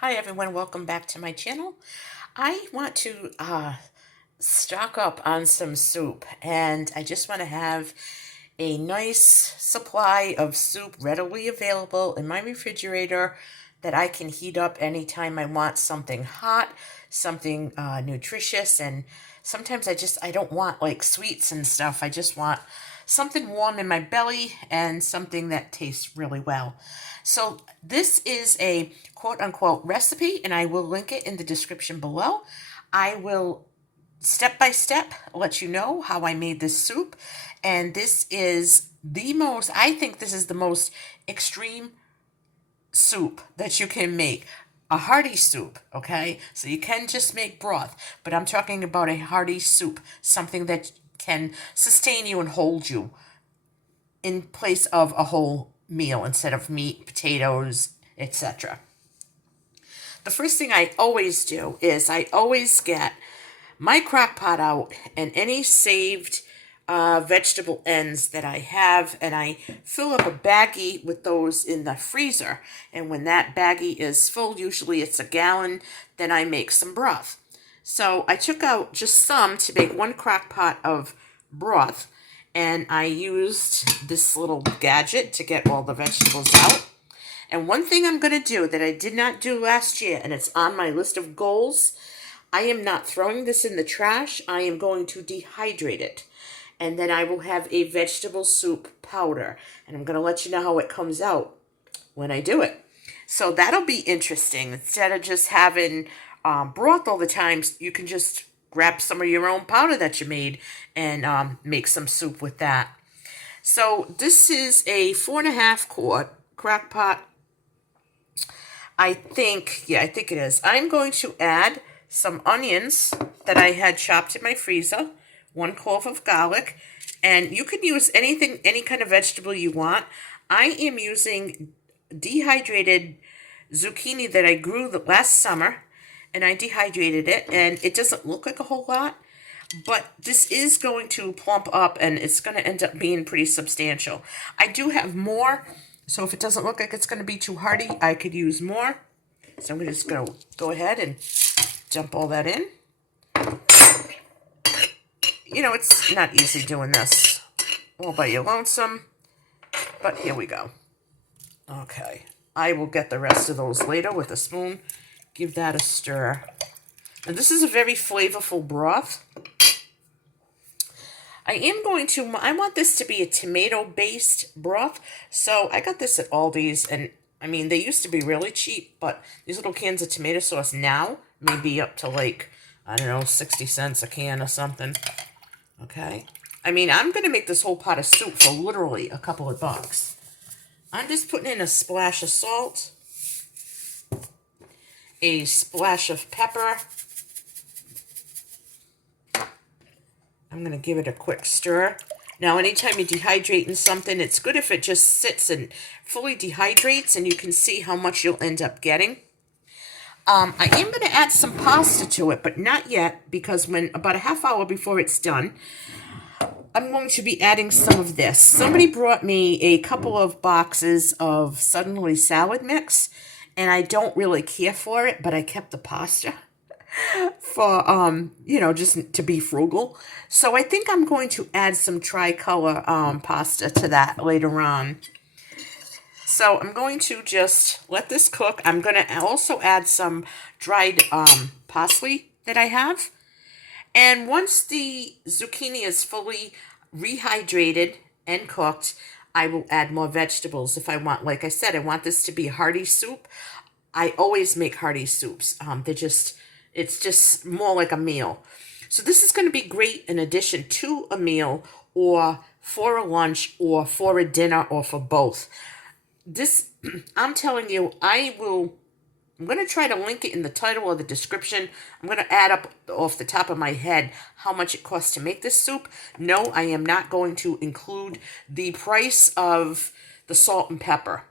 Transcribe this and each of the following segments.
Hi everyone, welcome back to my channel. I want to stock up on some soup, and I just want to have a nice supply of soup readily available in my refrigerator that I can heat up anytime I want something hot, something nutritious, and sometimes I don't want like sweets and stuff. I just want something warm in my belly and something that tastes really well. So this is a quote-unquote recipe, and I will link it in the description below. I will step by step let you know how I made this soup, and this is I think this is the most extreme soup that you can make. A hearty soup, okay? So you can just make broth, but I'm talking about a hearty soup, something that can sustain you and hold you in place of a whole meal instead of meat, potatoes, etc. The first thing I always do is I always get my crock pot out and any saved vegetable ends that I have, and I fill up a baggie with those in the freezer. And when that baggie is full, usually it's a gallon, then I make some broth. So I took out just some to make one crock pot of broth, and I used this little gadget to get all the vegetables out. And one thing I'm going to do that I did not do last year, and it's on my list of goals, I am not throwing this in the trash. I am going to dehydrate it. And then I will have a vegetable soup powder. And I'm going to let you know how it comes out when I do it. So that'll be interesting. Instead of just having broth all the time, you can just grab some of your own powder that you made and make some soup with that. So this is a 4.5 quart crock pot. I think it is. I'm going to add some onions that I had chopped in my freezer, 1 clove of garlic, and you can use anything, any kind of vegetable you want. I am using dehydrated zucchini that I grew last summer, and I dehydrated it, and it doesn't look like a whole lot, but this is going to plump up, and it's going to end up being pretty substantial. I do have more, so if it doesn't look like it's going to be too hearty, I could use more. So I'm just going to go ahead and dump all that in. You know, it's not easy doing this all by your lonesome, but here we go. Okay, I will get the rest of those later with a spoon. Give that a stir. And this is a very flavorful broth. I want this to be a tomato-based broth, so I got this at Aldi's, and I mean, they used to be really cheap, but these little cans of tomato sauce now may be up to like, I don't know, 60 cents a can or something. Okay. I mean, I'm going to make this whole pot of soup for literally a couple of bucks. I'm just putting in a splash of salt, a splash of pepper. I'm going to give it a quick stir. Now, anytime you're dehydrating something, it's good if it just sits and fully dehydrates, and you can see how much you'll end up getting. I am going to add some pasta to it, but not yet, because when about a half hour before it's done, I'm going to be adding some of this. Somebody brought me a couple of boxes of Suddenly salad mix, and I don't really care for it, but I kept the pasta for, you know, just to be frugal. So I think I'm going to add some tricolor pasta to that later on. So I'm going to just let this cook. I'm going to also add some dried parsley that I have. And once the zucchini is fully rehydrated and cooked, I will add more vegetables if I want. Like I said, I want this to be a hearty soup. I always make hearty soups. It's just more like a meal. So this is going to be great in addition to a meal, or for a lunch, or for a dinner, or for both. This, I'm telling you, I'm going to try to link it in the title or the description. I'm going to add up off the top of my head how much it costs to make this soup. No, I am not going to include the price of the salt and pepper.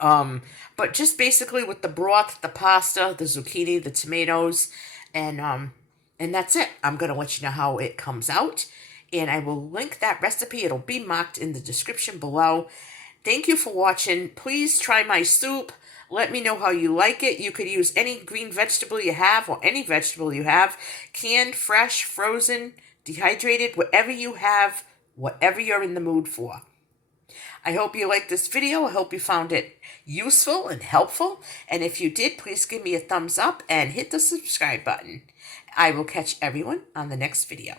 But just basically with the broth, the pasta, the zucchini, the tomatoes, and that's it. I'm going to let you know how it comes out, and I will link that recipe. It'll be marked in the description below. Thank you for watching. Please try my soup. Let me know how you like it. You could use any green vegetable you have or any vegetable you have, canned, fresh, frozen, dehydrated, whatever you have, whatever you're in the mood for. I hope you liked this video. I hope you found it useful and helpful. And if you did, please give me a thumbs up and hit the subscribe button. I will catch everyone on the next video.